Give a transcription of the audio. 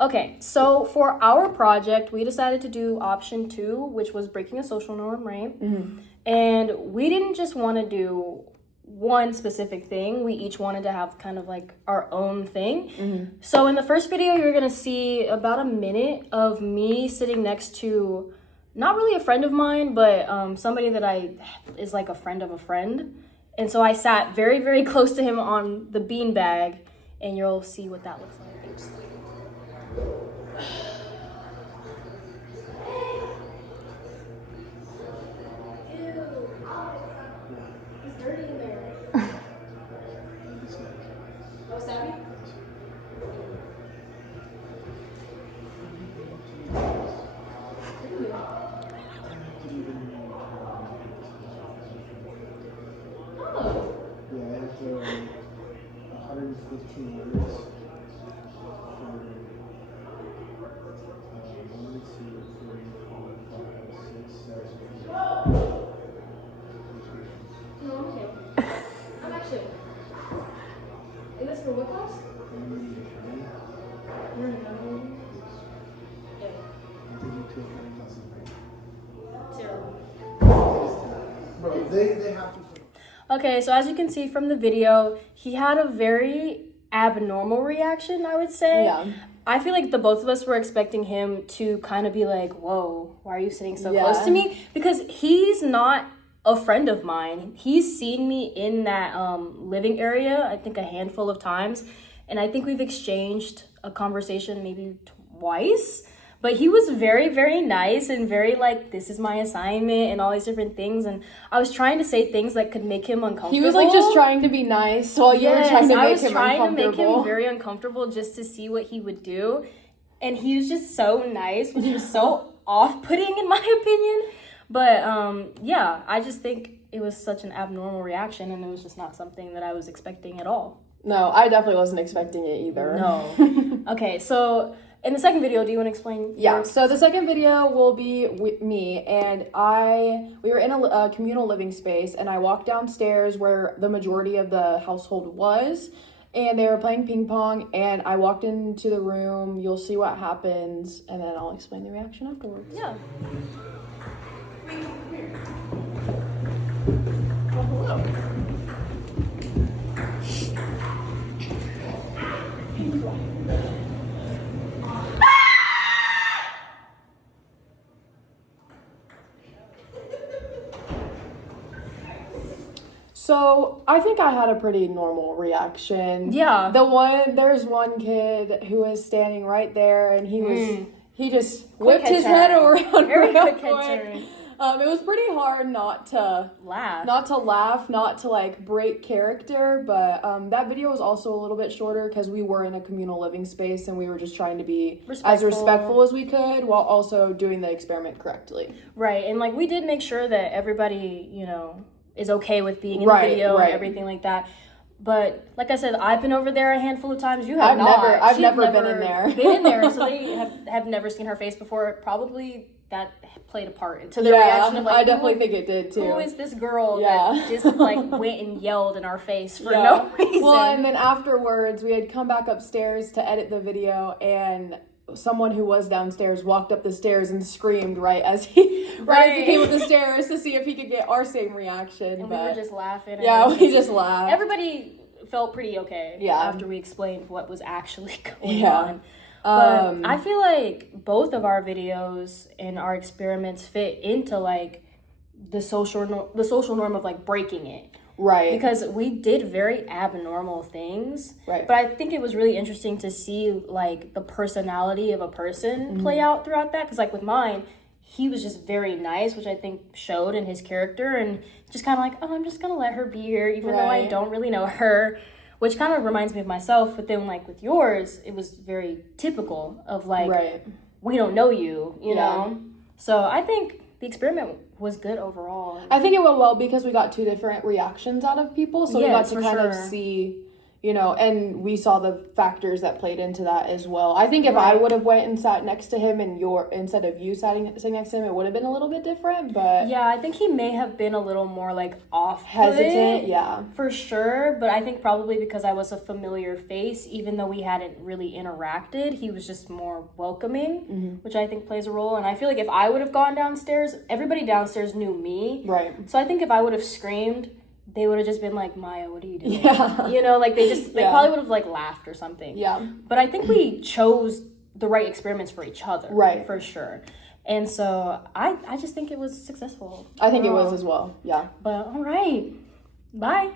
Okay, so for our project, we decided to do option 2, which was breaking a social norm, right? Mm-hmm. And we didn't just want to do one specific thing. We each wanted to have kind of like our own thing. Mm-hmm. So in the first video, you're going to see about a minute of me sitting next to not really a friend of mine, but somebody that is like a friend of a friend. And so I sat very, very close to him on the beanbag, and you'll see what that looks like. It's dirty in there. Oh, Savvy? Oh. Yeah, I have to 115 words for 1, 2, 3, 4, 5, 6, 7, 8. No, I'm okay. I'm actually. And that's for what class? You're in accounting? Yeah. I think you two accounting classes, right? Terrible. Bro, they have to. Okay, so as you can see from the video, he had a very abnormal reaction, I would say. Yeah. I feel like the both of us were expecting him to kind of be like, whoa, why are you sitting so close to me? Because he's not a friend of mine. He's seen me in that living area, I think a handful of times. And I think we've exchanged a conversation maybe twice. But he was very, very nice and very like, this is my assignment and all these different things. And I was trying to say things that could make him uncomfortable. He was like just trying to be nice while you were trying to make him uncomfortable. I was trying to make him very uncomfortable just to see what he would do. And he was just so nice, which was so off-putting in my opinion. But yeah, I just think it was such an abnormal reaction, and it was just not something that I was expecting at all. No, I definitely wasn't expecting it either. No. Okay, so in the second video, do you want to explain? Yeah, so the second video will be with me, and we were in a communal living space, and I walked downstairs where the majority of the household was, and they were playing ping pong, and I walked into the room. You'll see what happens, and then I'll explain the reaction afterwards. Yeah. Oh, hello. So I think I had a pretty normal reaction. Yeah. There's one kid who was standing right there, and he just Quick whipped his head head turn. around Very real quick head turn. It was pretty hard not to Laugh. not to like break character, but that video was also a little bit shorter because we were in a communal living space and we were just trying to be as respectful as we could while also doing the experiment correctly. Right, and like we did make sure that everybody, is okay with being in the video and everything like that. But like I said, I've been over there a handful of times. You have not. I've never been in there. Been in there, so they have never seen her face before. Probably that played a part into their reaction of like, I definitely think it did too. Who is this girl that just like went and yelled in our face for no reason? Well, and then afterwards we had come back upstairs to edit the video, and someone who was downstairs walked up the stairs and screamed right as he came up the stairs to see if he could get our same reaction. And we were just laughing. Yeah, we just laughed. Everybody felt pretty okay after we explained what was actually going on. But I feel like both of our videos and our experiments fit into like the social norm of like breaking it. Right. Because we did very abnormal things. Right. But I think it was really interesting to see like the personality of a person play out throughout that. Because like with mine, he was just very nice, which I think showed in his character, and just kind of like, oh, I'm just going to let her be here, even though I don't really know her. Which kind of reminds me of myself, but then like with yours, it was very typical of like, we don't know you, you know? So I think the experiment was good overall. I think it went well because we got two different reactions out of people, so we got to kind of see, you know, and we saw the factors that played into that as well. I think if I would have went and sat next to him and instead of you sitting next to him, it would have been a little bit different, but yeah, I think he may have been a little more like hesitant, yeah, for sure. But I think probably because I was a familiar face, even though we hadn't really interacted, he was just more welcoming, which I think plays a role. And I feel like if I would have gone downstairs, everybody downstairs knew me, right? So I think if I would have screamed, they would have just been like, Maya, what are you doing? Yeah. You know, like they probably would have like laughed or something. Yeah. But I think we chose the right experiments for each other. Right. For sure. And so I just think it was successful. I think it was as well. Yeah. But all right. Bye.